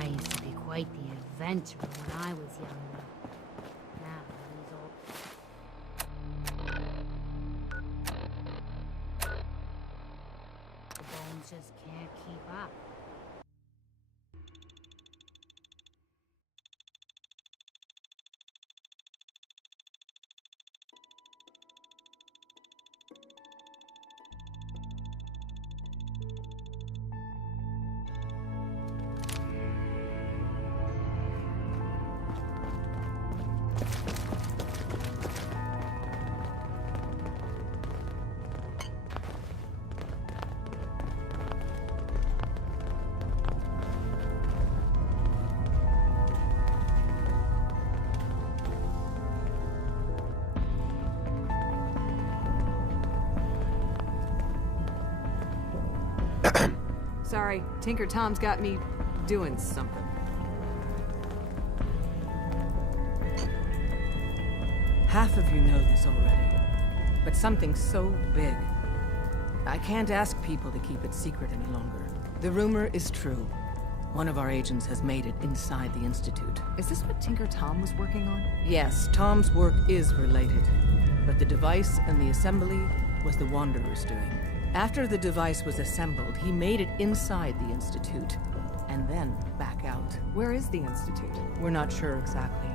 I used to be quite the adventurer when I was younger. Now he's old. The bones just can't keep up. Sorry, Tinker Tom's got me doing something. Half of you know this already, but something so big. I can't ask people to keep it secret any longer. The rumor is true. One of our agents has made it inside the Institute. Is this what Tinker Tom was working on? Yes, Tom's work is related, but the device and the assembly was the Wanderer's doing. After the device was assembled, he made it inside the Institute, and then back out. Where is the Institute? We're not sure exactly.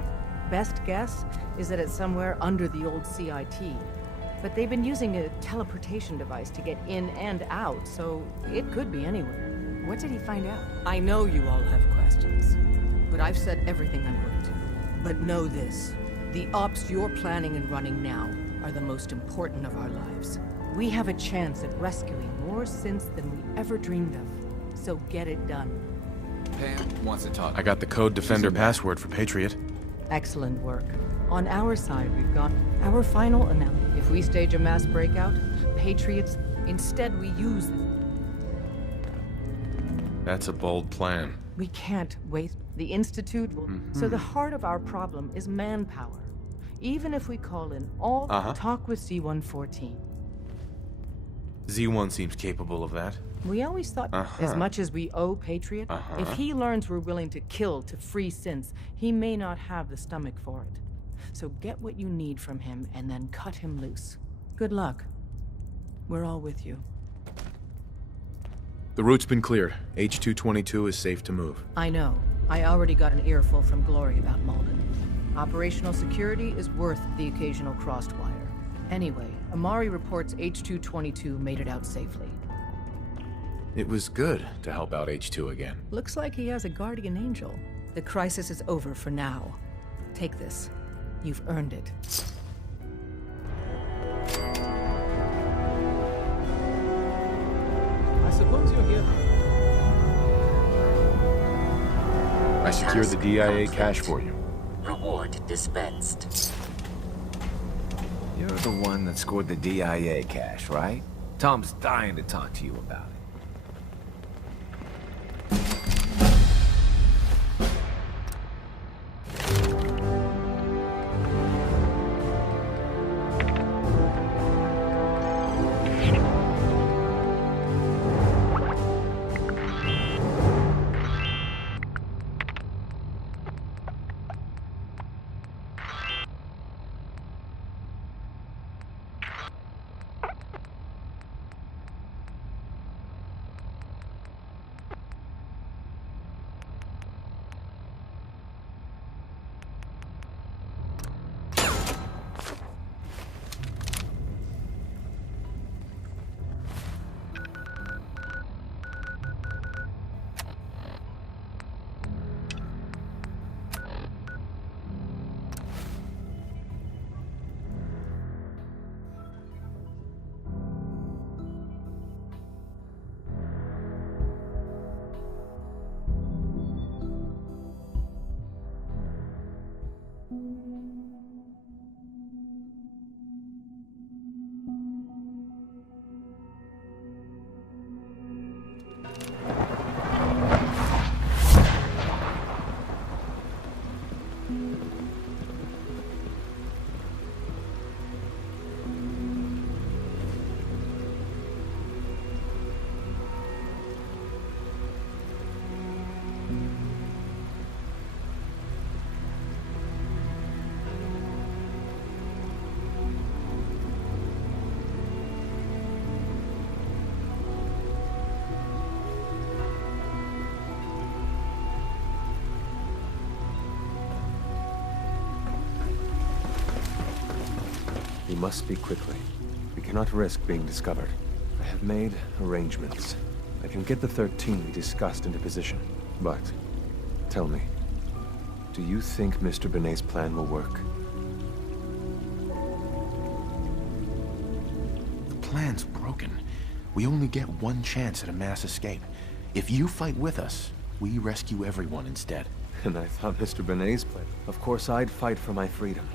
Best guess is that it's somewhere under the old CIT. But they've been using a teleportation device to get in and out, so it could be anywhere. What did he find out? I know you all have questions, but I've said everything I'm going to. But know this, the ops you're planning and running now are the most important of our lives. We have a chance at rescuing more synths than we ever dreamed of. So get it done. Pam wants to talk. I got the Code Defender password for Patriot. Excellent work. On our side, we've got our final analysis. If we stage a mass breakout, Patriots, instead we use them. That's a bold plan. We can't waste. The Institute will... So the heart of our problem is manpower. Even if we call in all... Talk with C-114. Z1 seems capable of that. We always thought, as much as we owe Patriot, if he learns we're willing to kill to free synths, he may not have the stomach for it. So get what you need from him and then cut him loose. Good luck. We're all with you. The route's been cleared. H-222 is safe to move. I know. I already got an earful from Glory about Malden. Operational security is worth the occasional crossed wire. Anyway, Amari reports H-222 made it out safely. It was good to help out H-2 again. Looks like he has a guardian angel. The crisis is over for now. Take this. You've earned it. I suppose you're here. I secured the DIA cache for you. Reward dispensed. You're the one that scored the DIA cache, right? Tom's dying to talk to you about it. must speak quickly. We cannot risk being discovered. I have made arrangements. I can get the 13 we discussed into position. But, tell me, do you think Mr. Benet's plan will work? The plan's broken. We only get one chance at a mass escape. If you fight with us, we rescue everyone instead. And I thought Mr. Benet's plan. Of course, I'd fight for my freedom.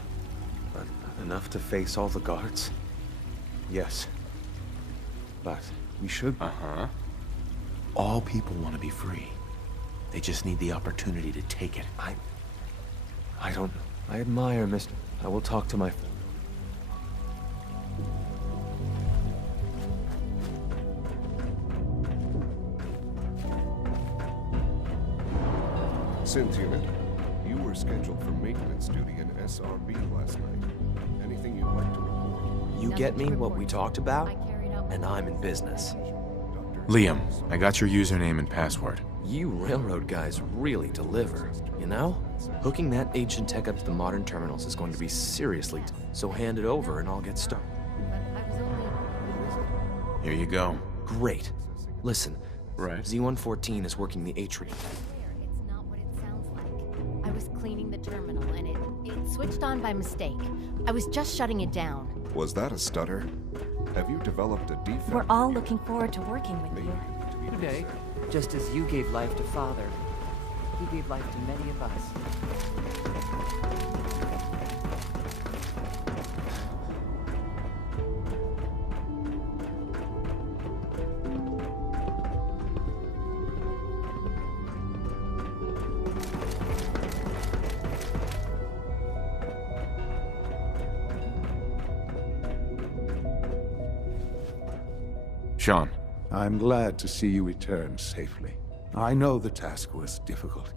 But enough to face all the guards? Yes. But we should... Uh-huh. All people want to be free. They just need the opportunity to take it. I don't... I admire Mr... I will talk to my... Cynthia, you were scheduled for maintenance duty in SRB last night. Anything you'd like to report? You get me what we talked about, and I'm in business. Liam, I got your username and password. You railroad guys really deliver, you know? Hooking that ancient tech up to the modern terminals is going to be seriously so hand it over and I'll get started. Here you go. Great. Listen, Right. Z-114 is working the atrium. It's not what it sounds like. I was cleaning the terminal and it switched on by mistake. I was just shutting it down. Was that a stutter? Have you developed a defect? We're all looking forward to working with you. Today, just as you gave life to Father, he gave life to many of us. Sean. I'm glad to see you return safely. I know the task was difficult,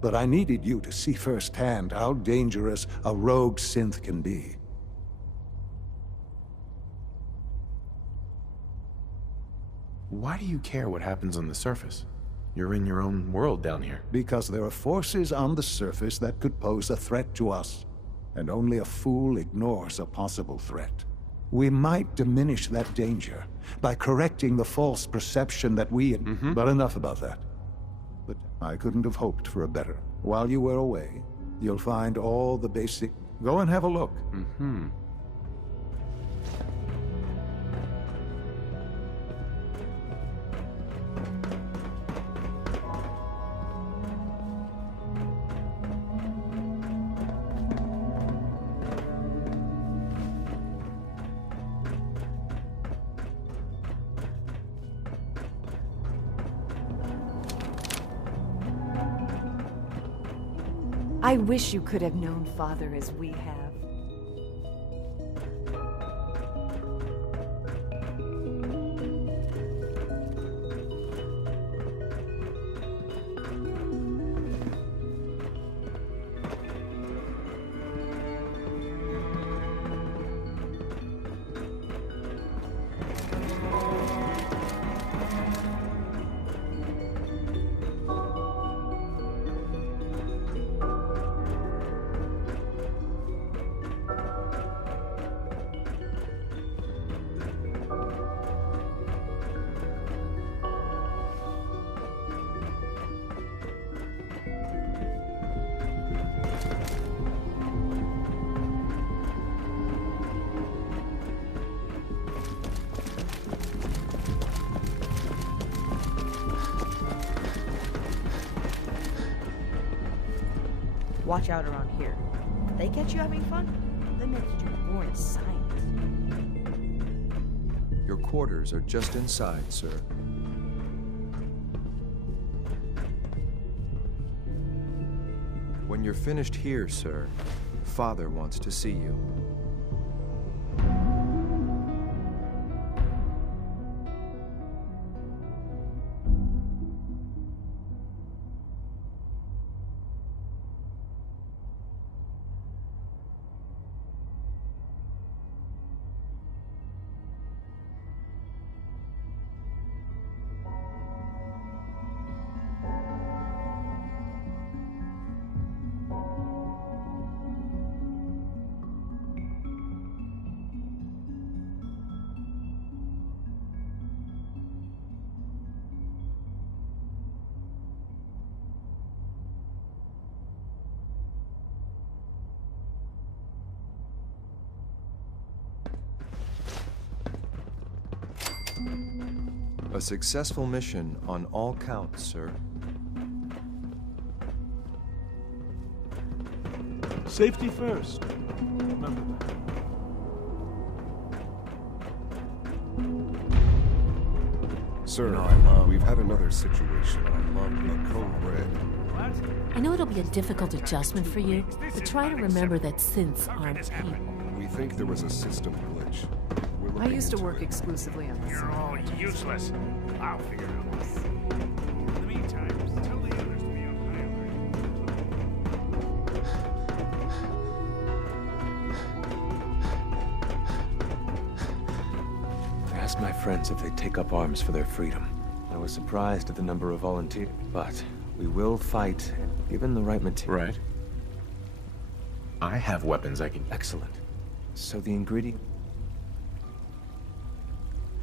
but I needed you to see firsthand how dangerous a rogue synth can be. Why do you care what happens on the surface? You're in your own world down here. Because there are forces on the surface that could pose a threat to us, and only a fool ignores a possible threat. We might diminish that danger by correcting the false perception that we... But enough about that. But I couldn't have hoped for a better. While you were away, you'll find all the basic... Go and have a look. I wish you could have known Father as we have. Watch out around here. They catch you having fun, they make you do boring science. Your quarters are just inside, sir. When you're finished here, sir, Father wants to see you. A successful mission on all counts, sir. Safety first. Remember that. Sir, we've had another situation. A code red. I know it'll be a difficult adjustment for you, but try to remember that synths aren't people. We think there was a system glitch. We're I looking used to into work it. exclusively on this. You're all useless. I'll figure it out. In the meantime, tell the others to be on high alert. I asked my friends if they'd take up arms for their freedom. I was surprised at the number of volunteers, but we will fight, given the right material. Right. I have weapons I can... Excellent. So the ingredient...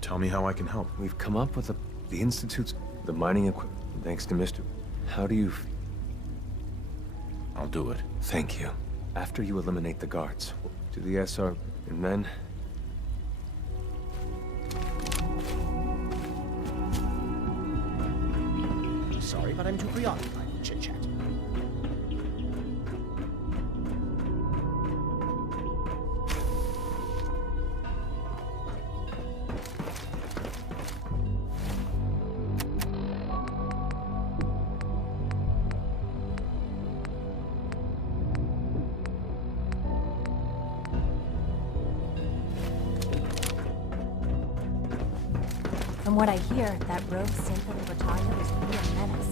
Tell me how I can help. We've come up with the Institute's... the mining equipment, thanks to Mr. How do you... I'll do it. Thank you. After you eliminate the guards, to the SR, and then... Sorry, but I'm too preoccupied with chit-chat. From what I hear, that rogue synth of Libertalia is really a menace.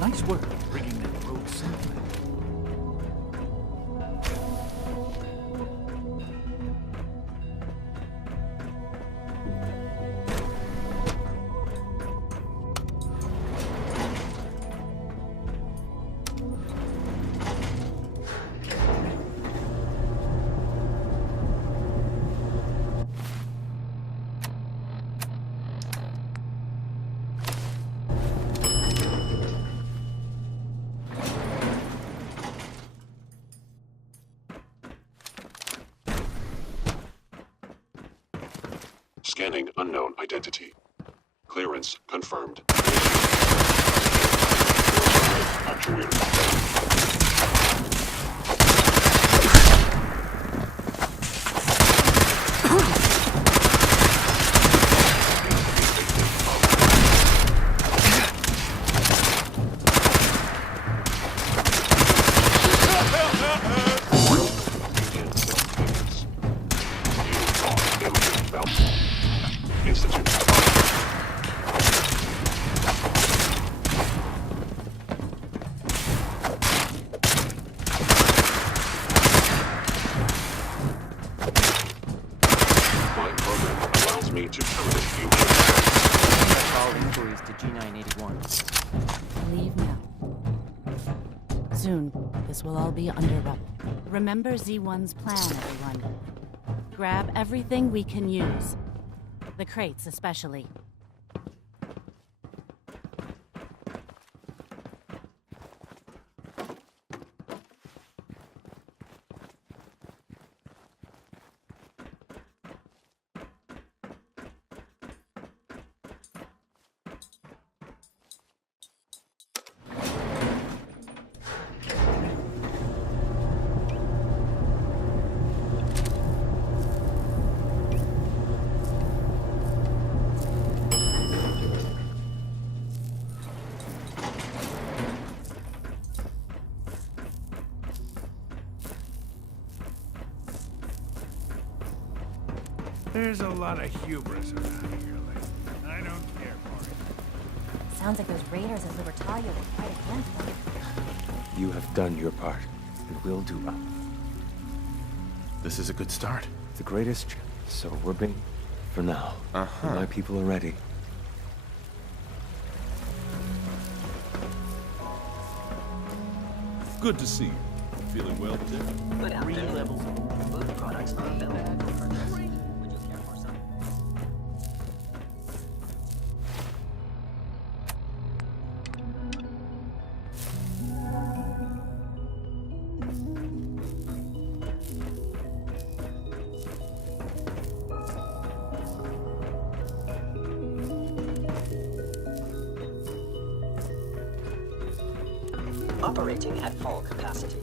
Nice work bringing that road synth back. Scanning unknown identity. Clearance confirmed. Actuator. All inquiries to G981. Leave now. Soon, this will all be under wrap. Remember Z1's plan, everyone. Grab everything we can use. The crates, especially. There's a lot of hubris around here lately. I don't care for it. Sounds like those raiders of Libertalia will fight against them. You have done your part, and we'll do up. This is a good start. The greatest chance, so we're being... for now. When my people are ready. Good to see you. Feeling well today? Good afternoon. Levels. Food products are available for purchase. Would you care for some? Operating at full capacity.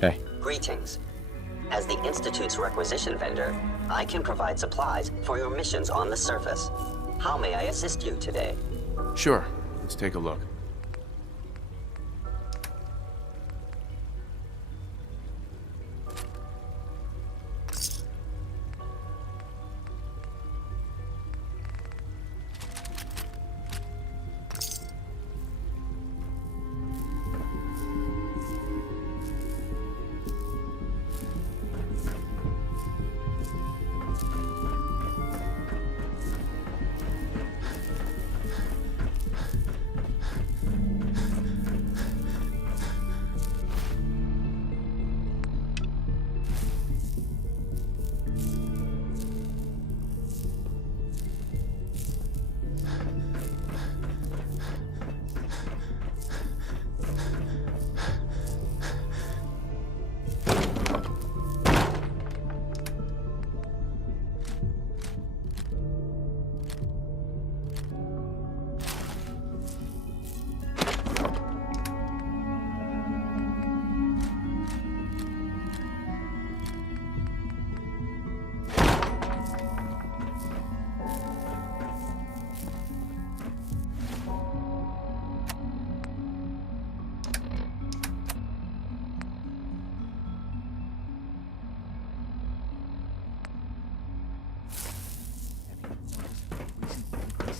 Hey. Greetings. As the Institute's requisition vendor, I can provide supplies for your missions on the surface. How may I assist you today? Sure. Let's take a look.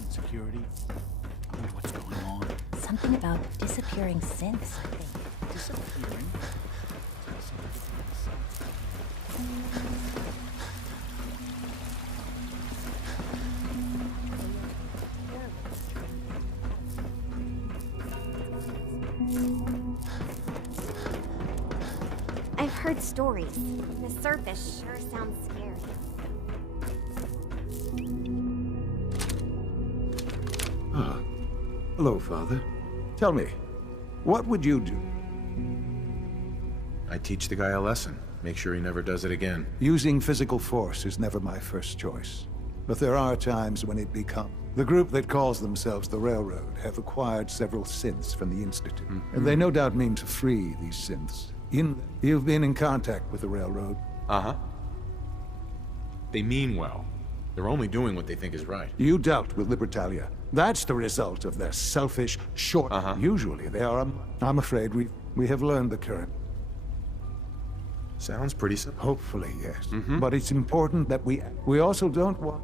Security. I wonder what's going on. Something about disappearing synths, I think. Disappearing? I've heard stories. The surface sure sounds scary. Ah. Hello, Father. Tell me, what would you do? I teach the guy a lesson. Make sure he never does it again. Using physical force is never my first choice. But there are times when it becomes. The group that calls themselves the Railroad have acquired several synths from the Institute. And they no doubt mean to free these synths. You've been in contact with the Railroad. Uh-huh. They mean well. They're only doing what they think is right. You dealt with Libertalia. That's the result of their selfish, short... Usually they are... I'm afraid we have learned the current. Sounds pretty simple. Hopefully, yes. But it's important that we also don't want...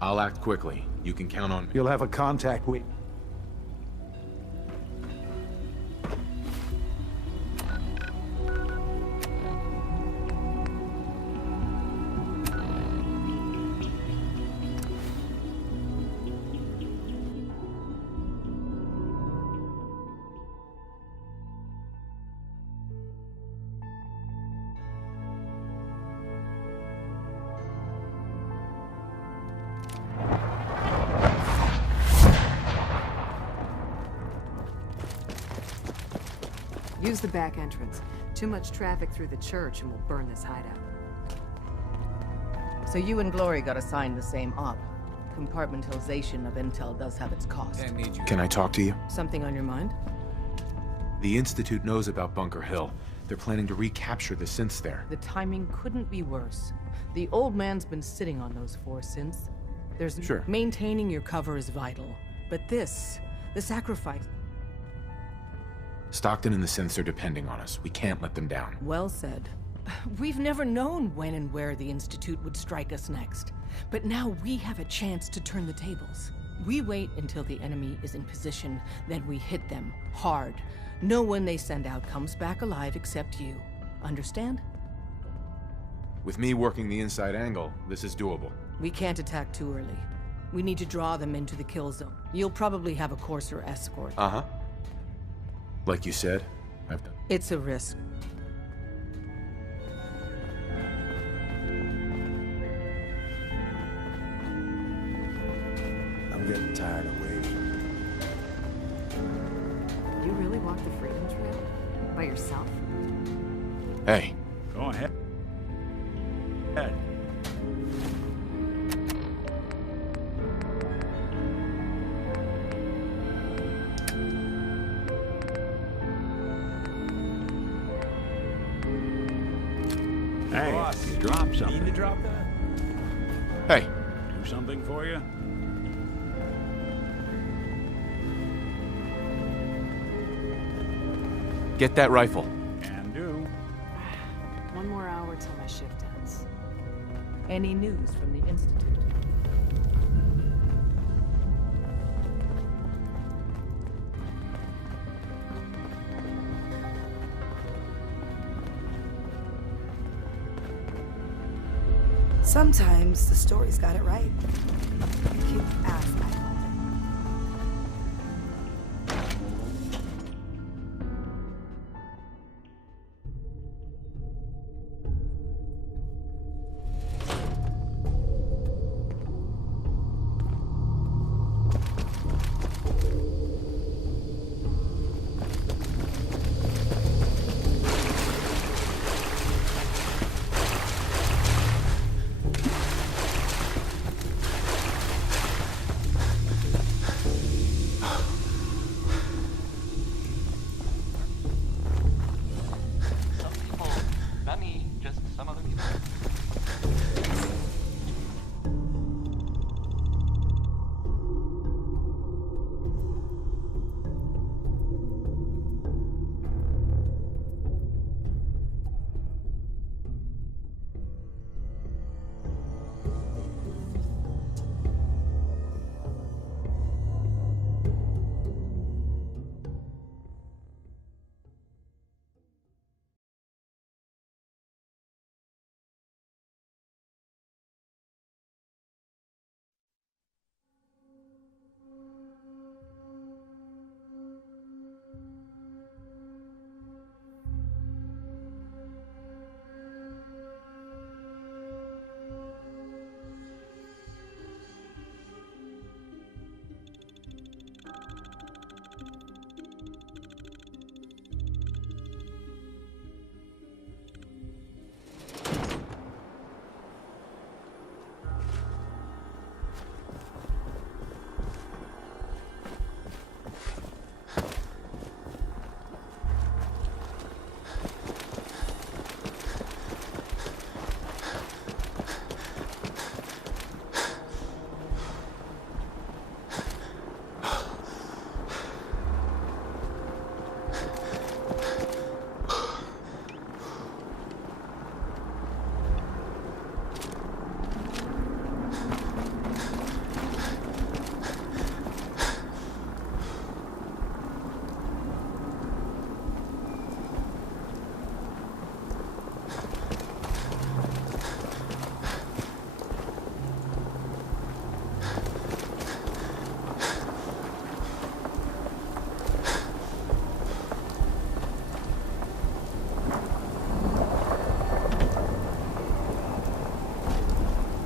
I'll act quickly. You can count on me. You'll have a contact with... Use the back entrance. Too much traffic through the church and we'll burn this hideout. So you and Glory got assigned the same op. Compartmentalization of intel does have its cost. Can I talk to you? Something on your mind? The Institute knows about Bunker Hill. They're planning to recapture the synths there. The timing couldn't be worse. The old man's been sitting on those 4 synths. Sure. Maintaining your cover is vital. But the sacrifice... Stockton and the synths are depending on us. We can't let them down. Well said. We've never known when and where the Institute would strike us next. But now we have a chance to turn the tables. We wait until the enemy is in position, then we hit them hard. No one they send out comes back alive except you. Understand? With me working the inside angle, this is doable. We can't attack too early. We need to draw them into the kill zone. You'll probably have a Courser escort. Uh-huh. Like you said, I've done. It's a risk. I'm getting tired of waiting. You really walk the Freedom Trail? By yourself? Hey. Go ahead. Hey, Boss, you dropped something. Need to drop that? Hey. Do something for you? Get that rifle. Can do. One more hour till my shift ends. Any news from the Institute? Sometimes the story's got it right. Kick ass, I call it.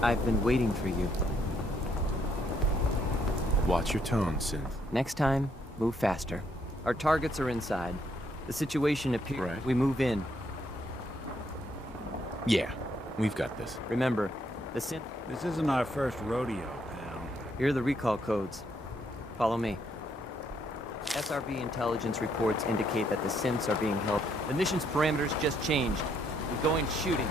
I've been waiting for you. Watch your tone, Synth. Next time, move faster. Our targets are inside. The situation appears. Right. We move in. Yeah, we've got this. Remember, the synth. This isn't our first rodeo, pal. Here are the recall codes. Follow me. SRB intelligence reports indicate that the synths are being held. The mission's parameters just changed. We're going shooting.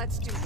Let's do this.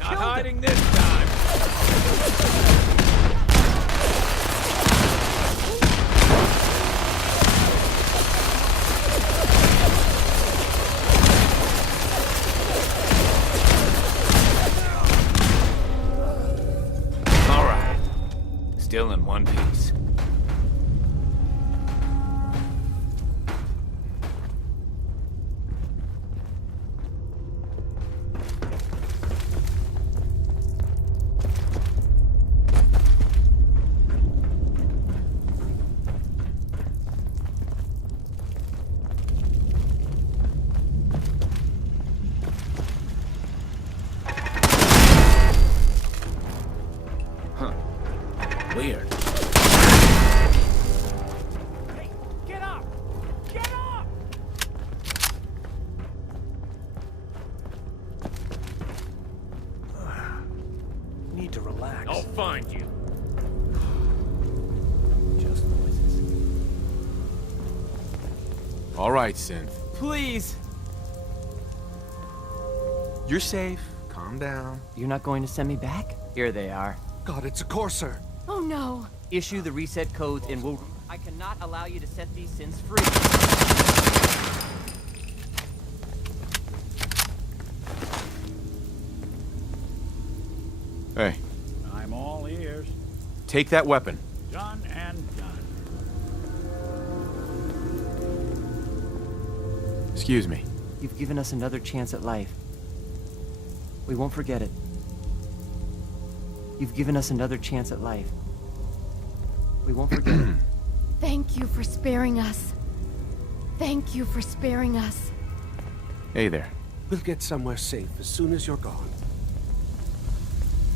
Hiding this time. All right. Still in one piece. Weird. Hey, get up! Get up! Need to relax. I'll find you. Just noises. All right, Synth. Please! You're safe. Calm down. You're not going to send me back? Here they are. God, it's a Courser. Oh no! Issue the reset codes and we'll... I cannot allow you to set these synths free. Hey, I'm all ears. take that weapon. Done and done. Excuse me. You've given us another chance at life. We won't forget it. You've given us another chance at life. We won't forget it. Thank you for sparing us. Thank you for sparing us. Hey there. We'll get somewhere safe as soon as you're gone.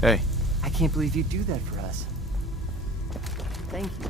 Hey. I can't believe you'd do that for us. Thank you.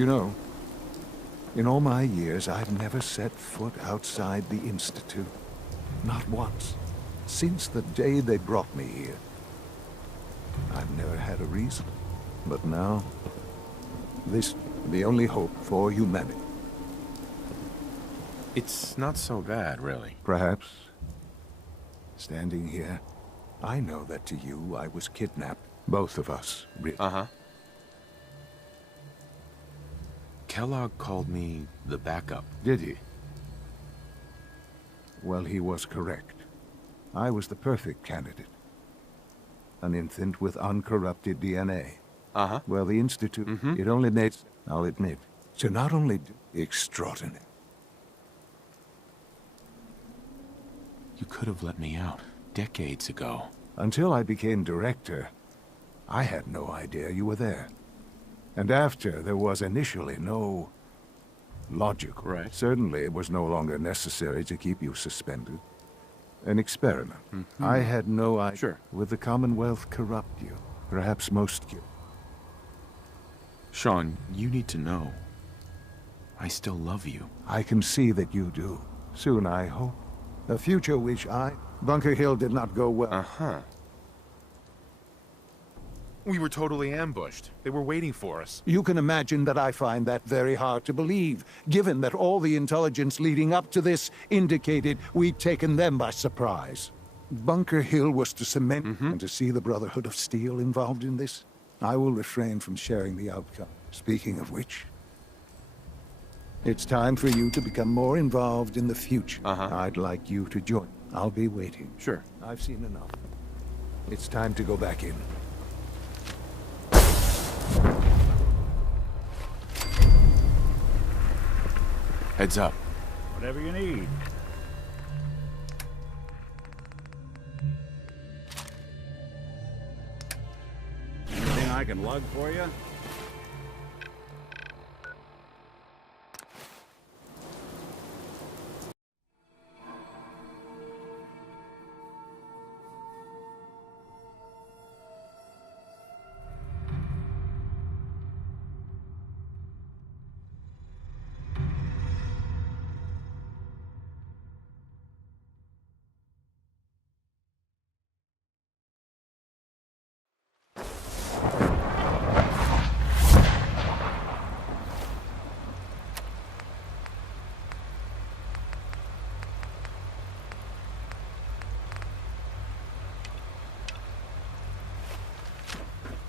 You know, in all my years, I've never set foot outside the Institute. Not once. Since the day they brought me here. I've never had a reason. But now, this, the only hope for humanity. It's not so bad, really. Perhaps. Standing here, I know that to you, I was kidnapped. Both of us, really. Uh-huh. Kellogg called me the backup. Did he? Well, he was correct. I was the perfect candidate. An infant with uncorrupted DNA. Uh-huh. Well, the Institute, it only made, I'll admit, to not only do extraordinary. You could have let me out decades ago. Until I became director, I had no idea you were there. And after, there was initially no logic. Right. Certainly, it was no longer necessary to keep you suspended. An experiment. I had no idea. Sure. Would the Commonwealth corrupt you? Perhaps most. Sean, you need to know. I still love you. I can see that you do. Soon, I hope. A future which Bunker Hill did not go well. Uh-huh. We were totally ambushed. They were waiting for us. You can imagine that I find that very hard to believe, given that all the intelligence leading up to this indicated we'd taken them by surprise. Bunker Hill was to cement, and to see the Brotherhood of Steel involved in this, I will refrain from sharing the outcome. Speaking of which, it's time for you to become more involved in the future. I'd like you to join. I'll be waiting. Sure. I've seen enough. It's time to go back in. Heads up. Whatever you need. Anything I can lug for you?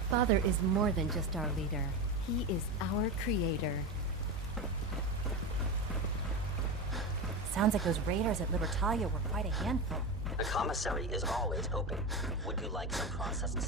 Father is more than just our leader. He is our creator. Sounds like those raiders at Libertalia were quite a handful. The commissary is always open. Would you like some processed